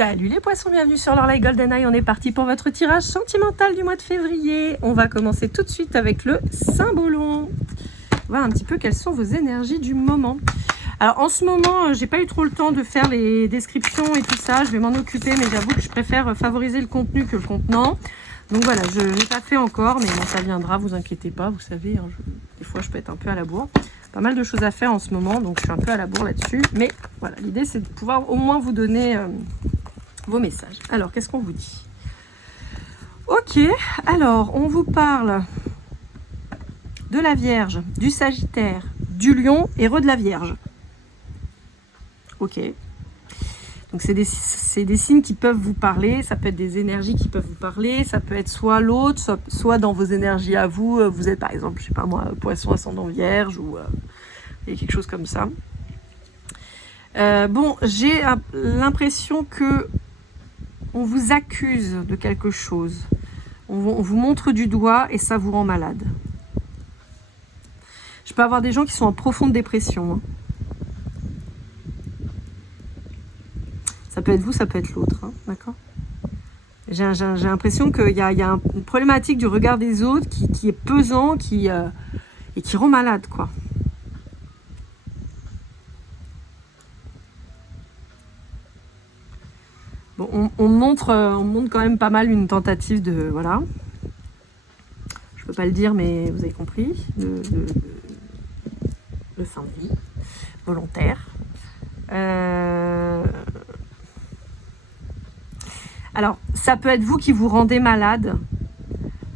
Salut les poissons, bienvenue sur l'Orlaï GoldenEye. On est parti pour votre tirage sentimental du mois de février. On va commencer tout de suite avec le Saint-Bolon. Voir un petit peu quelles sont vos énergies du moment. Alors en ce moment, j'ai pas eu trop le temps de faire les descriptions et tout ça. Je vais m'en occuper, mais j'avoue que je préfère favoriser le contenu que le contenant. Donc voilà, je ne l'ai pas fait encore, mais bon, ça viendra, vous inquiétez pas. Vous savez, hein, des fois je peux être un peu à la bourre. Pas mal de choses à faire en ce moment, donc je suis un peu à la bourre là-dessus. Mais voilà, l'idée c'est de pouvoir au moins vous donner vos messages. Alors, qu'est-ce qu'on vous dit? Ok, alors on vous parle de la Vierge, du Sagittaire, du Lion, héros de la Vierge. Ok. Donc c'est des signes qui peuvent vous parler, ça peut être des énergies qui peuvent vous parler, ça peut être soit l'autre, soit dans vos énergies à vous, vous êtes par exemple, je sais pas moi, poisson ascendant vierge ou quelque chose comme ça. Bon, j'ai l'impression que on vous accuse de quelque chose, on vous montre du doigt et ça vous rend malade. Je peux avoir des gens qui sont en profonde dépression, hein. Ça peut être vous, ça peut être l'autre, hein, d'accord? J'ai l'impression qu'il y a une problématique du regard des autres qui est pesant et qui rend malade, quoi. Bon, on montre quand même pas mal une tentative de... Voilà. Je peux pas le dire, mais vous avez compris. De fin de vie. Volontaire. Alors, ça peut être vous qui vous rendez malade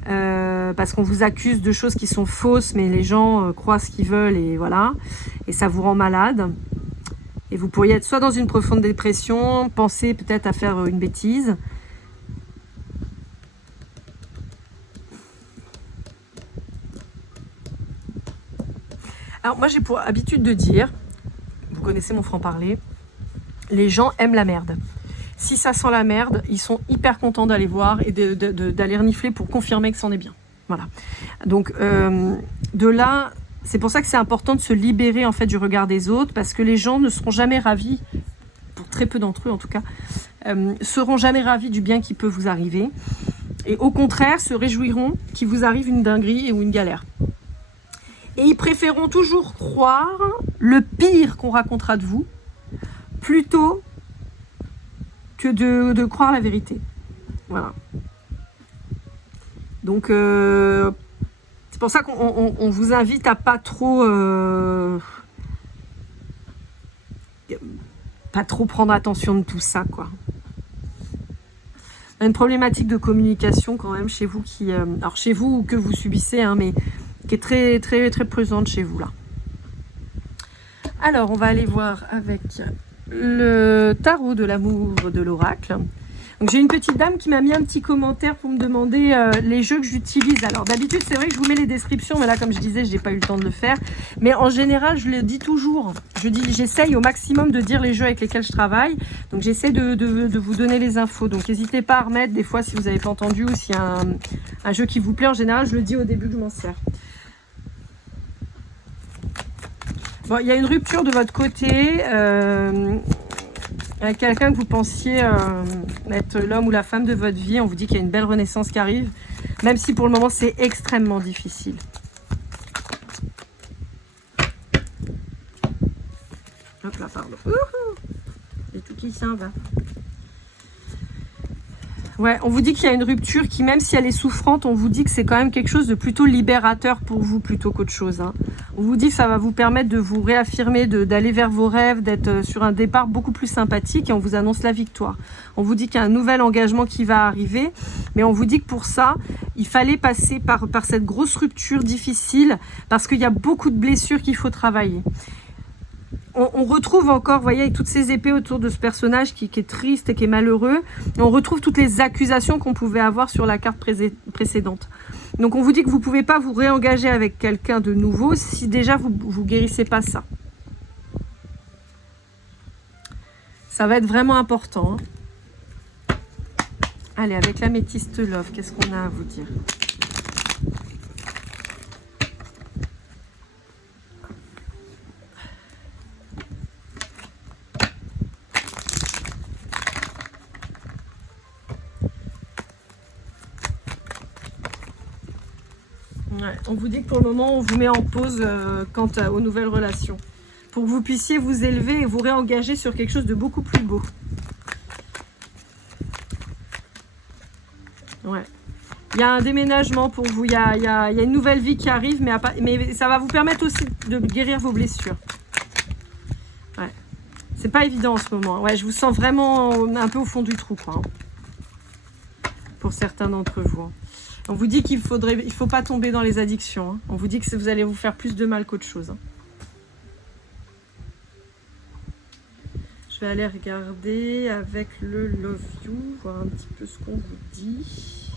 parce qu'on vous accuse de choses qui sont fausses, mais les gens croient ce qu'ils veulent et voilà. Et ça vous rend malade. Et vous pourriez être soit dans une profonde dépression, penser peut-être à faire une bêtise. Alors, moi, j'ai pour habitude de dire, vous connaissez mon franc-parler, les gens aiment la merde. Si ça sent la merde, ils sont hyper contents d'aller voir et d'aller renifler pour confirmer que c'en est bien. Voilà. Donc, de là, c'est pour ça que c'est important de se libérer en fait du regard des autres, parce que les gens ne seront jamais ravis, pour très peu d'entre eux en tout cas, seront jamais ravis du bien qui peut vous arriver. Et au contraire, se réjouiront qu'il vous arrive une dinguerie ou une galère. Et ils préféreront toujours croire le pire qu'on racontera de vous, plutôt que de croire la vérité. Voilà. Donc, c'est pour ça qu'on vous invite à pas trop prendre attention de tout ça, quoi. Il y a une problématique de communication quand même chez vous alors chez vous ou que vous subissez, hein, mais qui est très, très, très présente chez vous, là. Alors, on va aller voir avec le tarot de l'amour de l'oracle. Donc j'ai une petite dame qui m'a mis un petit commentaire pour me demander les jeux que j'utilise. Alors d'habitude c'est vrai que je vous mets les descriptions, mais là comme je disais, j'ai pas eu le temps de le faire. Mais en général, je le dis toujours. J'essaye au maximum de dire les jeux avec lesquels je travaille. Donc j'essaie de vous donner les infos. Donc n'hésitez pas à remettre des fois si vous n'avez pas entendu ou s'il y a un jeu qui vous plaît. En général, je le dis au début que je m'en sers. Bon, il y a une rupture de votre côté. Avec quelqu'un que vous pensiez être l'homme ou la femme de votre vie. On vous dit qu'il y a une belle renaissance qui arrive, même si pour le moment c'est extrêmement difficile. Hop là, pardon. Et tout qui s'en va. Ouais, on vous dit qu'il y a une rupture qui, même si elle est souffrante, on vous dit que c'est quand même quelque chose de plutôt libérateur pour vous plutôt qu'autre chose, hein. On vous dit que ça va vous permettre de vous réaffirmer, d'aller vers vos rêves, d'être sur un départ beaucoup plus sympathique et on vous annonce la victoire. On vous dit qu'il y a un nouvel engagement qui va arriver, mais on vous dit que pour ça, il fallait passer par cette grosse rupture difficile parce qu'il y a beaucoup de blessures qu'il faut travailler. On retrouve encore, vous voyez, avec toutes ces épées autour de ce personnage qui est triste et qui est malheureux, et on retrouve toutes les accusations qu'on pouvait avoir sur la carte précédente. Donc on vous dit que vous ne pouvez pas vous réengager avec quelqu'un de nouveau si déjà vous ne guérissez pas ça. Ça va être vraiment important, hein. Allez, avec l'améthyste love, qu'est-ce qu'on a à vous dire ? Ouais, on vous dit que pour le moment, on vous met en pause quant aux nouvelles relations. Pour que vous puissiez vous élever et vous réengager sur quelque chose de beaucoup plus beau. Ouais. Il y a un déménagement pour vous, il y a une nouvelle vie qui arrive, mais ça va vous permettre aussi de guérir vos blessures. Ouais. C'est pas évident en ce moment. Ouais, je vous sens vraiment un peu au fond du trou, quoi. Pour certains d'entre vous. Hein. On vous dit qu'il faut pas tomber dans les addictions. Hein. On vous dit que vous allez vous faire plus de mal qu'autre chose. Hein. Je vais aller regarder avec le Love You, voir un petit peu ce qu'on vous dit.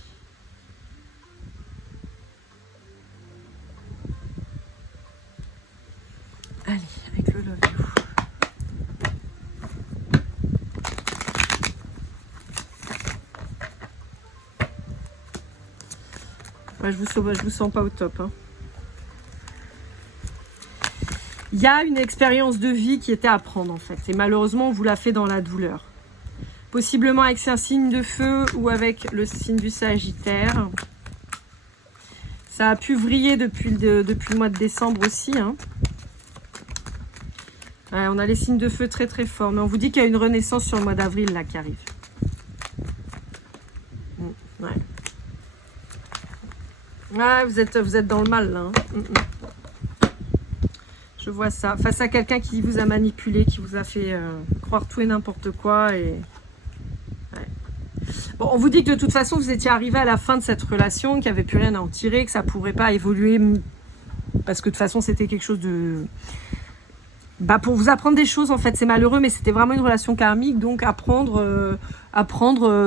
Allez, avec le Love You. Ouais, je vous sens pas au top. Hein. Il y a une expérience de vie qui était à prendre en fait. Et malheureusement, on vous l'a fait dans la douleur. Possiblement avec un signe de feu ou avec le signe du Sagittaire. Ça a pu vriller depuis le mois de décembre aussi. Hein. Ouais, on a les signes de feu très très forts. Mais on vous dit qu'il y a une renaissance sur le mois d'avril là qui arrive. Ouais. Ouais, vous êtes dans le mal là. Hein. Je vois ça. Face à quelqu'un qui vous a manipulé, qui vous a fait croire tout et n'importe quoi. Et... Ouais. Bon, on vous dit que de toute façon, vous étiez arrivé à la fin de cette relation, qu'il n'y avait plus rien à en tirer, que ça ne pourrait pas évoluer. Parce que de toute façon, c'était quelque chose de... pour vous apprendre des choses, en fait, c'est malheureux, mais c'était vraiment une relation karmique. Donc, apprendre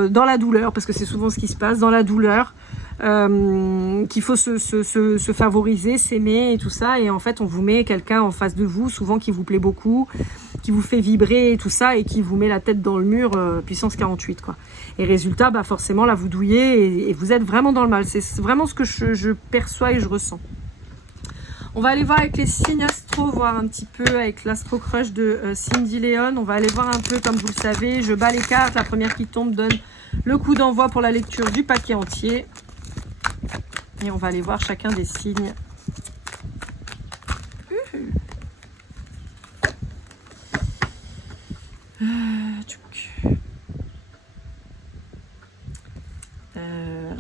dans la douleur, parce que c'est souvent ce qui se passe, dans la douleur. Qu'il faut se favoriser, s'aimer et tout ça, et en fait on vous met quelqu'un en face de vous, souvent qui vous plaît beaucoup, qui vous fait vibrer et tout ça, et qui vous met la tête dans le mur, puissance 48 quoi. Et résultat, forcément là vous douillez et vous êtes vraiment dans le mal. C'est vraiment ce que je perçois et je ressens. On va aller voir avec les signes astro, voir un petit peu avec l'astro crush de Cindy Léon. On va aller voir un peu, comme vous le savez, je bats les cartes, la première qui tombe donne le coup d'envoi pour la lecture du paquet entier. Et on va aller voir chacun des signes.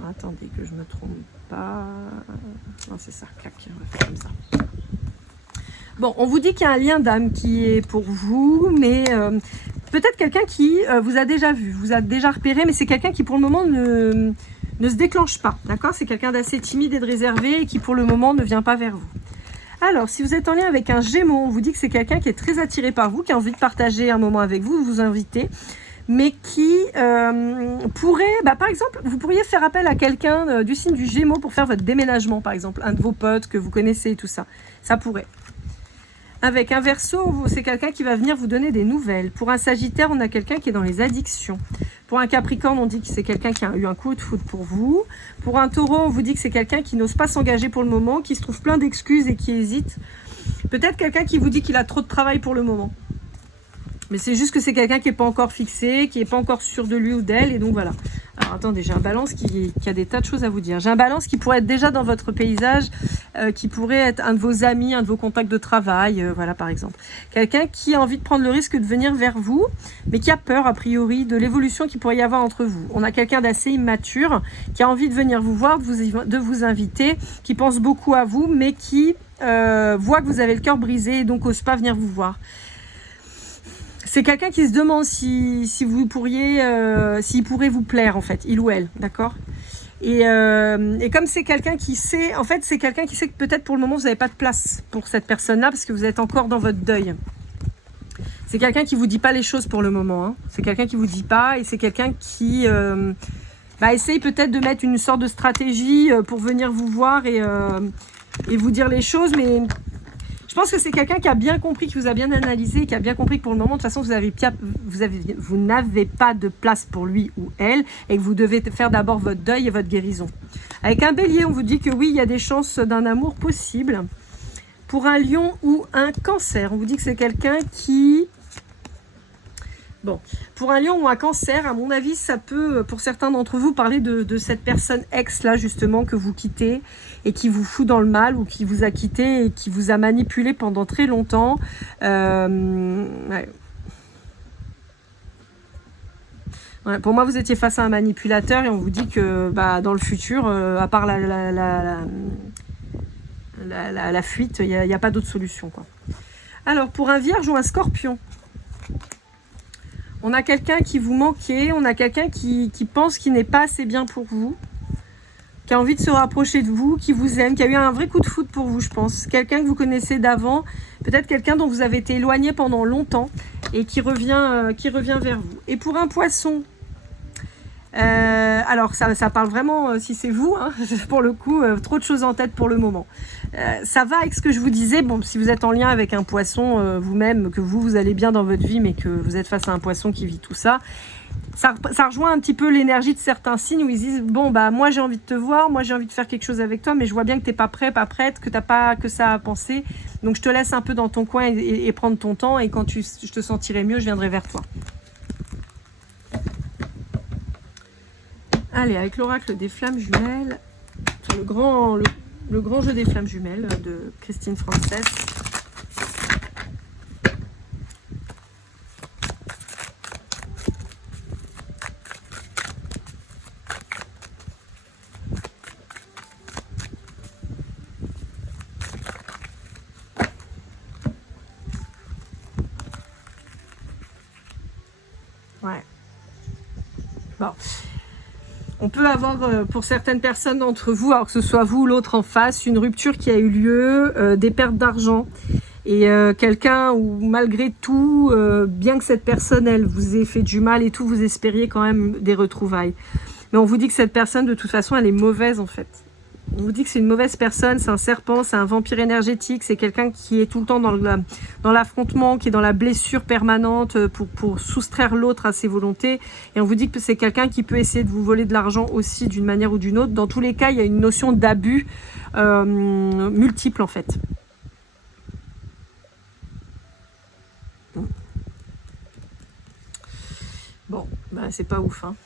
Attendez que je me trompe pas. Non, c'est ça, clac, on va faire comme ça. Bon, on vous dit qu'il y a un lien d'âme qui est pour vous, mais peut-être quelqu'un qui vous a déjà vu, vous a déjà repéré, mais c'est quelqu'un qui pour le moment ne se déclenche pas, d'accord? C'est quelqu'un d'assez timide et de réservé et qui pour le moment ne vient pas vers vous. Alors, si vous êtes en lien avec un Gémeaux, on vous dit que c'est quelqu'un qui est très attiré par vous, qui a envie de partager un moment avec vous, de vous inviter, mais qui pourrait, par exemple, vous pourriez faire appel à quelqu'un du signe du Gémeaux pour faire votre déménagement, par exemple, un de vos potes que vous connaissez et tout ça. Ça pourrait. Avec un Verseau, c'est quelqu'un qui va venir vous donner des nouvelles. Pour un Sagittaire, on a quelqu'un qui est dans les addictions. Pour un Capricorne, on dit que c'est quelqu'un qui a eu un coup de foudre pour vous. Pour un Taureau, on vous dit que c'est quelqu'un qui n'ose pas s'engager pour le moment, qui se trouve plein d'excuses et qui hésite. Peut-être quelqu'un qui vous dit qu'il a trop de travail pour le moment. Mais c'est juste que c'est quelqu'un qui n'est pas encore fixé, qui n'est pas encore sûr de lui ou d'elle. Et donc voilà. Alors attendez, j'ai un Balance qui a des tas de choses à vous dire. J'ai un Balance qui pourrait être déjà dans votre paysage, qui pourrait être un de vos amis, un de vos contacts de travail, voilà par exemple. Quelqu'un qui a envie de prendre le risque de venir vers vous, mais qui a peur a priori de l'évolution qu'il pourrait y avoir entre vous. On a quelqu'un d'assez immature, qui a envie de venir vous voir, de vous inviter, qui pense beaucoup à vous, mais qui voit que vous avez le cœur brisé et donc n'ose pas venir vous voir. C'est quelqu'un qui se demande si vous pourriez, s'il pourrait vous plaire en fait, il ou elle, d'accord ? Et comme c'est quelqu'un qui sait, en fait c'est quelqu'un qui sait que peut-être pour le moment vous n'avez pas de place pour cette personne-là parce que vous êtes encore dans votre deuil. C'est quelqu'un qui vous dit pas les choses pour le moment, hein. C'est quelqu'un qui vous dit pas et c'est quelqu'un qui essaye peut-être de mettre une sorte de stratégie pour venir vous voir et vous dire les choses, mais je pense que c'est quelqu'un qui a bien compris, qui vous a bien analysé, qui a bien compris que pour le moment, de toute façon, vous n'avez pas de place pour lui ou elle et que vous devez faire d'abord votre deuil et votre guérison. Avec un Bélier, on vous dit que oui, il y a des chances d'un amour possible. Pour un Lion ou un Cancer, on vous dit que c'est quelqu'un qui Bon, pour un lion ou un cancer, à mon avis, ça peut, pour certains d'entre vous, parler de cette personne ex-là, justement, que vous quittez et qui vous fout dans le mal ou qui vous a quitté et qui vous a manipulé pendant très longtemps. Ouais. Ouais, pour moi, vous étiez face à un manipulateur et on vous dit que dans le futur, à part la fuite, il n'y a pas d'autre solution, quoi. Alors, pour un vierge ou un scorpion, on a quelqu'un qui vous manquait, on a quelqu'un qui pense qu'il n'est pas assez bien pour vous, qui a envie de se rapprocher de vous, qui vous aime, qui a eu un vrai coup de foudre pour vous, je pense. Quelqu'un que vous connaissez d'avant, peut-être quelqu'un dont vous avez été éloigné pendant longtemps et qui revient vers vous. Et pour un poisson, alors ça parle vraiment, si c'est vous, hein, pour le coup, trop de choses en tête pour le moment. Ça va avec ce que je vous disais. Bon, si vous êtes en lien avec un poisson vous-même, que vous allez bien dans votre vie, mais que vous êtes face à un poisson qui vit tout ça, ça rejoint un petit peu l'énergie de certains signes où ils disent bon moi j'ai envie de te voir, moi j'ai envie de faire quelque chose avec toi, mais je vois bien que t'es pas prêt, pas prête, que t'as pas que ça à penser, donc je te laisse un peu dans ton coin et prendre ton temps, et quand je te sentirai mieux, je viendrai vers toi. Allez, avec l'oracle des flammes jumelles, le grand jeu des flammes jumelles de Christine Frances. Ouais. Bon. On peut avoir, pour certaines personnes d'entre vous, alors que ce soit vous ou l'autre en face, une rupture qui a eu lieu, des pertes d'argent. Et quelqu'un où malgré tout, bien que cette personne, elle vous ait fait du mal et tout, vous espériez quand même des retrouvailles. Mais on vous dit que cette personne, de toute façon, elle est mauvaise en fait. On vous dit que c'est une mauvaise personne, c'est un serpent, c'est un vampire énergétique, c'est quelqu'un qui est tout le temps dans l'affrontement, qui est dans la blessure permanente pour soustraire l'autre à ses volontés. Et on vous dit que c'est quelqu'un qui peut essayer de vous voler de l'argent aussi d'une manière ou d'une autre. Dans tous les cas, il y a une notion d'abus multiple en fait. Bon, c'est pas ouf, hein.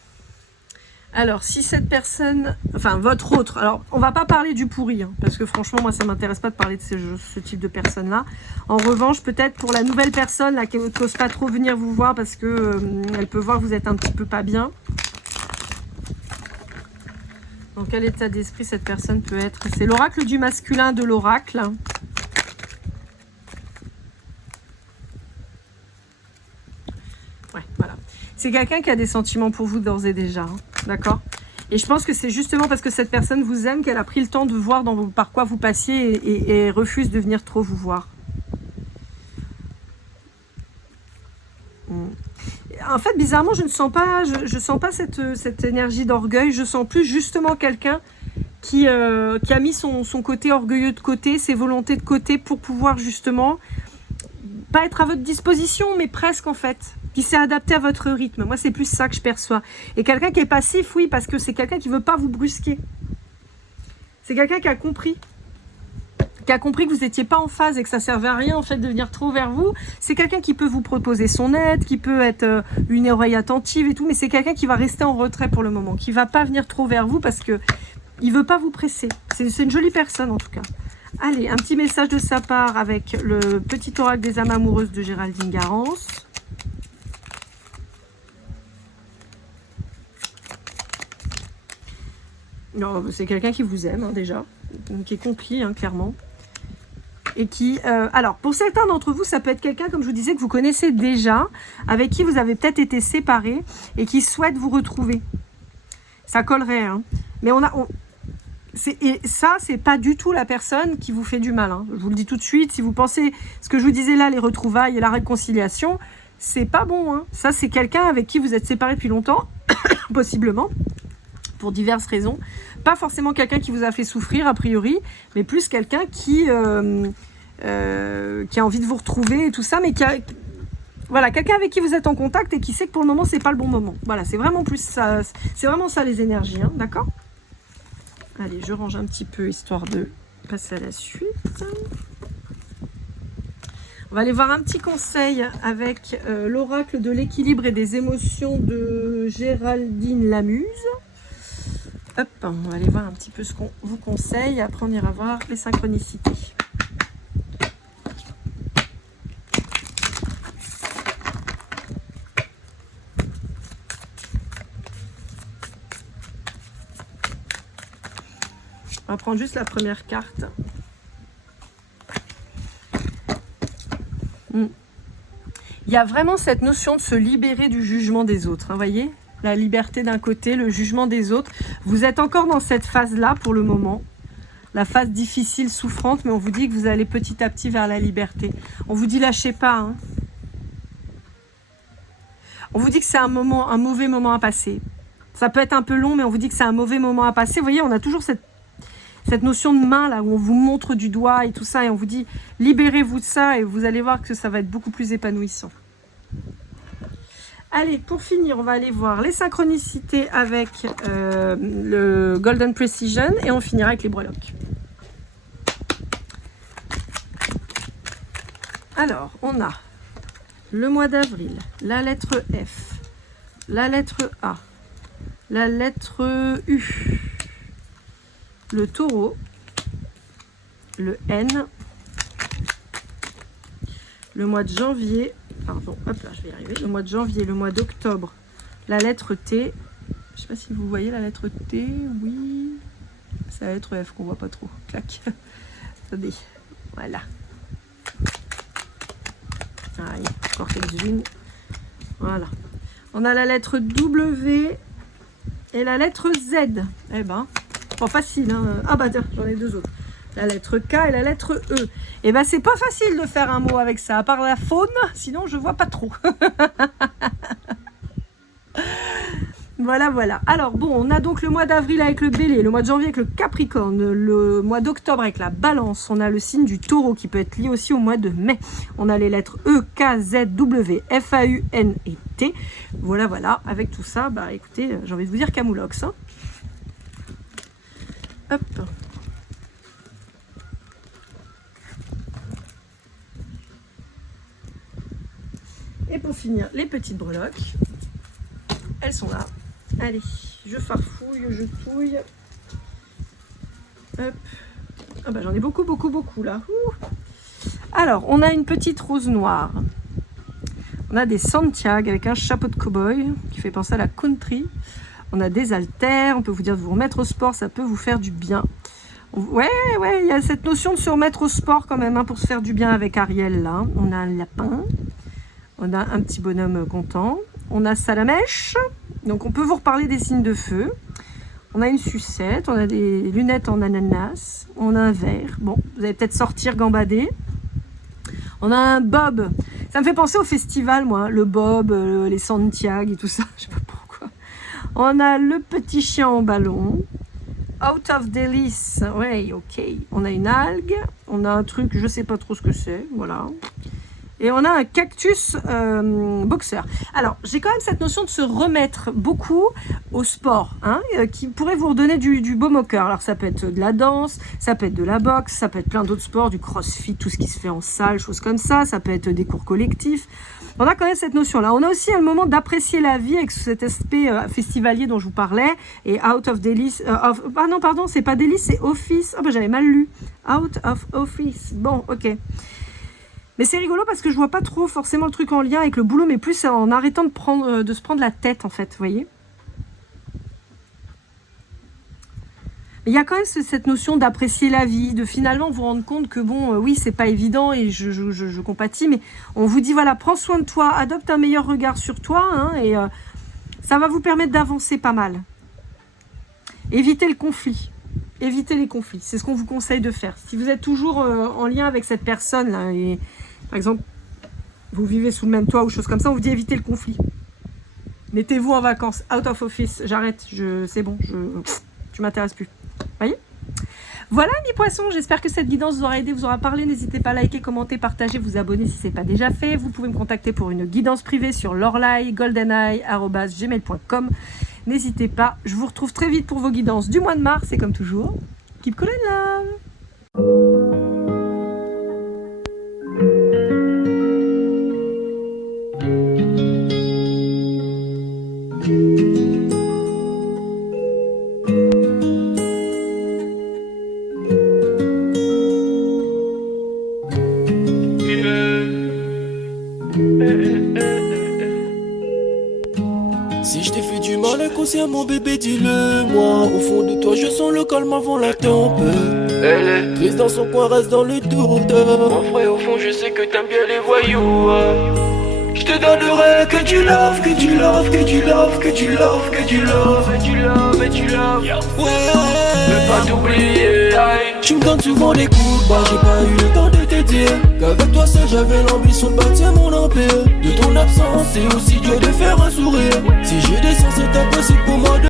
Alors, si cette personne, enfin votre autre, alors on va pas parler du pourri, hein, parce que franchement, moi ça m'intéresse pas de parler de ce type de personne-là. En revanche, peut-être pour la nouvelle personne là, qui n'ose pas trop venir vous voir parce que elle peut voir que vous êtes un petit peu pas bien. Dans quel état d'esprit cette personne peut être? C'est l'oracle du masculin de l'oracle. Ouais, voilà. C'est quelqu'un qui a des sentiments pour vous d'ores et déjà, hein, d'accord? Et je pense que c'est justement parce que cette personne vous aime qu'elle a pris le temps de voir par quoi vous passiez et refuse de venir trop vous voir. En fait, bizarrement, je ne sens pas, je sens pas cette énergie d'orgueil. Je sens plus justement quelqu'un qui a mis son côté orgueilleux de côté, ses volontés de côté pour pouvoir justement pas être à votre disposition, mais presque en fait, qui s'est adapté à votre rythme. Moi, c'est plus ça que je perçois. Et quelqu'un qui est passif, oui, parce que c'est quelqu'un qui veut pas vous brusquer. C'est quelqu'un qui a compris que vous n'étiez pas en phase et que ça servait à rien en fait de venir trop vers vous. C'est quelqu'un qui peut vous proposer son aide, qui peut être une oreille attentive et tout, mais c'est quelqu'un qui va rester en retrait pour le moment, qui va pas venir trop vers vous parce que il veut pas vous presser. C'est une jolie personne en tout cas. Allez, un petit message de sa part avec le petit oracle des âmes amoureuses de Géraldine Garance. Non, c'est quelqu'un qui vous aime, hein, déjà, qui est compris, hein, clairement. Et qui, alors, pour certains d'entre vous, ça peut être quelqu'un, comme je vous disais, que vous connaissez déjà, avec qui vous avez peut-être été séparés et qui souhaite vous retrouver. Ça collerait, hein. Mais et ça, c'est pas du tout la personne qui vous fait du mal, hein. Je vous le dis tout de suite. Si vous pensez ce que je vous disais là, les retrouvailles et la réconciliation, c'est pas bon, hein. Ça, c'est quelqu'un avec qui vous êtes séparés depuis longtemps, possiblement, pour diverses raisons. Pas forcément quelqu'un qui vous a fait souffrir, a priori, mais plus quelqu'un qui a envie de vous retrouver et tout ça, mais voilà, quelqu'un avec qui vous êtes en contact et qui sait que pour le moment, c'est pas le bon moment. Voilà, c'est vraiment plus ça, c'est vraiment ça les énergies, hein, d'accord ? Allez, je range un petit peu, histoire de passer à la suite. On va aller voir un petit conseil avec l'oracle de l'équilibre et des émotions de Géraldine Lamuse. Hop, on va aller voir un petit peu ce qu'on vous conseille. Après, on ira voir les synchronicités. On va prendre juste la première carte. Il y a vraiment cette notion de se libérer du jugement des autres. Vous voyez ? La liberté d'un côté, le jugement des autres. Vous êtes encore dans cette phase-là pour le moment. La phase difficile, souffrante, mais on vous dit que vous allez petit à petit vers la liberté. On vous dit lâchez pas. Hein. On vous dit que c'est un mauvais moment à passer. Ça peut être un peu long, mais on vous dit que c'est un mauvais moment à passer. Vous voyez, on a toujours cette notion de main là où on vous montre du doigt et tout ça et on vous dit libérez-vous de ça et vous allez voir que ça va être beaucoup plus épanouissant. Allez, pour finir, on va aller voir les synchronicités avec le Golden Precision et on finira avec les breloques. Alors, on a le mois d'avril, la lettre F, la lettre A, la lettre U, le taureau, le N, le mois de janvier, pardon, hop là, je vais y arriver, le mois de janvier, le mois d'octobre, la lettre T, je sais pas si vous voyez la lettre T, oui, c'est la lettre F qu'on voit pas trop, clac, attendez, voilà, allez, encore quelques-unes, voilà, on a la lettre W et la lettre Z, eh ben, pas facile, hein. Ah bah tiens, j'en ai deux autres. La lettre K et la lettre E. Et ben c'est pas facile de faire un mot avec ça, à part la faune, sinon je vois pas trop. Voilà, voilà. Alors bon, on a donc le mois d'avril avec le Bélier, le mois de janvier avec le Capricorne, le mois d'octobre avec la Balance, on a le signe du Taureau qui peut être lié aussi au mois de mai. On a les lettres E, K, Z, W, F, A, U, N et T. Voilà, voilà. Avec tout ça, bah écoutez, j'ai envie de vous dire Camoulox, hein. Hop. Et pour finir, les petites breloques, elles sont là. Allez, je farfouille, je fouille. Hop. Ah bah j'en ai beaucoup, beaucoup, beaucoup là. Alors, on a une petite rose noire. On a des Santiago avec un chapeau de cow-boy qui fait penser à la country. On a des haltères, on peut vous dire de vous remettre au sport, ça peut vous faire du bien. Ouais, il y a cette notion de se remettre au sport quand même, hein, pour se faire du bien avec Ariel, là. On a un lapin, on a un petit bonhomme content, on a Salamèche, donc on peut vous reparler des signes de feu. On a une sucette, on a des lunettes en ananas, on a un verre, bon, vous allez peut-être sortir gambader. On a un bob, ça me fait penser au festival, moi, le bob, les Santiago et tout ça, je sais pas pourquoi. On a le petit chien en ballon. Out of Délice, ouais, ok. On a une algue, on a un truc, je sais pas trop ce que c'est, voilà. Et on a un cactus boxeur. Alors, j'ai quand même cette notion de se remettre beaucoup au sport, hein, qui pourrait vous redonner du baume au cœur. Alors, ça peut être de la danse, ça peut être de la boxe, ça peut être plein d'autres sports, du crossfit, tout ce qui se fait en salle, choses comme ça. Ça peut être des cours collectifs. On a quand même cette notion-là. On a aussi un moment d'apprécier la vie avec cet aspect festivalier dont je vous parlais. Et out of Délice... ah non, pardon, c'est pas Délice, c'est office. Ah bah j'avais mal lu. Out of office. Bon, ok. Mais c'est rigolo parce que je vois pas trop forcément le truc en lien avec le boulot, mais plus en arrêtant de se prendre la tête, en fait, vous voyez. Mais il y a quand même cette notion d'apprécier la vie, de finalement vous rendre compte que bon, oui, c'est pas évident et je compatis, mais on vous dit voilà, prends soin de toi, adopte un meilleur regard sur toi, hein, et ça va vous permettre d'avancer pas mal. Évitez le conflit. Évitez les conflits, c'est ce qu'on vous conseille de faire. Si vous êtes toujours en lien avec cette personne là, et par exemple vous vivez sous le même toit ou chose comme ça, on vous dit évitez le conflit. Mettez-vous en vacances, out of office, j'arrête, c'est bon, tu m'intéresses plus. Voyez ? Voilà mes poissons, j'espère que cette guidance vous aura aidé, vous aura parlé. N'hésitez pas à liker, commenter, partager, vous abonner si ce n'est pas déjà fait. Vous pouvez me contacter pour une guidance privée sur lorlaïgoldeneye@gmail.com. N'hésitez pas, je vous retrouve très vite pour vos guidances du mois de mars et comme toujours, keep cool and love. Si je t'ai fait du mal inconsciemment bébé dis-le-moi. Au fond de toi je sens le calme avant la tempête. Elle est triste dans son coin, reste dans le doute. Mon frère au fond je sais que t'aimes bien les voyous. Je te donnerai que tu love, que tu love, que tu love, que tu love, que tu love, et tu love, et tu love. Ouais, veux pas t'oublier. Tu me donnes souvent des coups de barre, j'ai pas eu le temps de te dire qu'avec toi seul j'avais l'ambition de bâtir mon empire. De ton absence c'est aussi dur de faire un sourire. Si j'ai des sens c'est impossible pour moi de